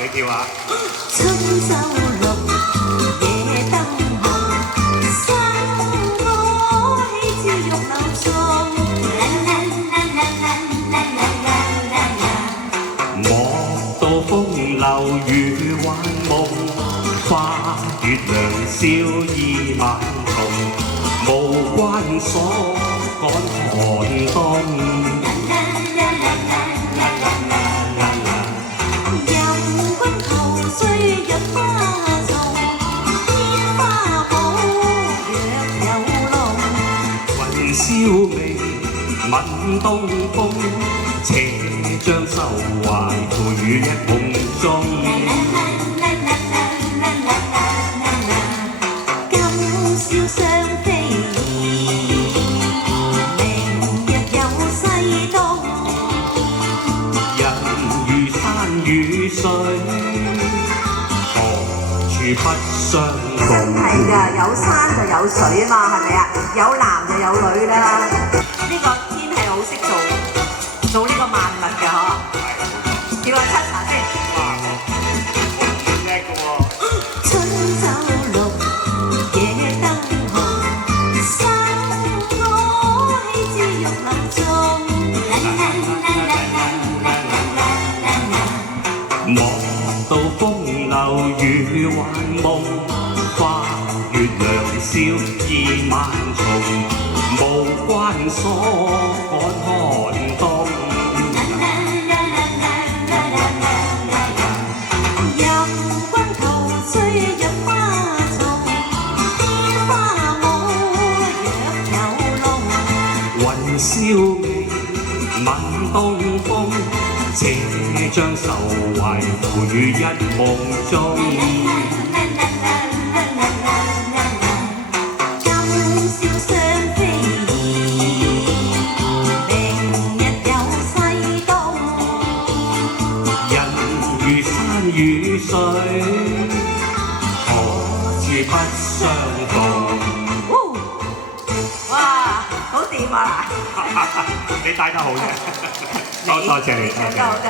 你叫下。春秋綠，夜燈紅，生我喜照玉樓中。莫道風流如幻夢，花月良宵意晚重，無關鎖趕寒冬。燒味吻東風，且將愁懷陪於一夢中。今宵雙飛燕，明日有西東。人如山與水，何處不相真逢？係㗎，有山就有水啊嘛，係咪啊？有男就有女啦。呢個天係好識做呢個萬物嘅嗬。叫我七茶先。哇！我叻嘅喎。春秋綠，夜燈紅，生我喜照玉樓中。莫道風流如幻夢，花月良宵意晚重，無關鎖趕寒冬。任君陶醉入花叢，天花舞若有龍。雲燒味吻東風，且將愁懷陪於一夢中。今宵雙飛燕，明日有西東。人如山與水，何處不相逢？哇，好掂啊！你帶得好啫，多謝你。唱得好啫。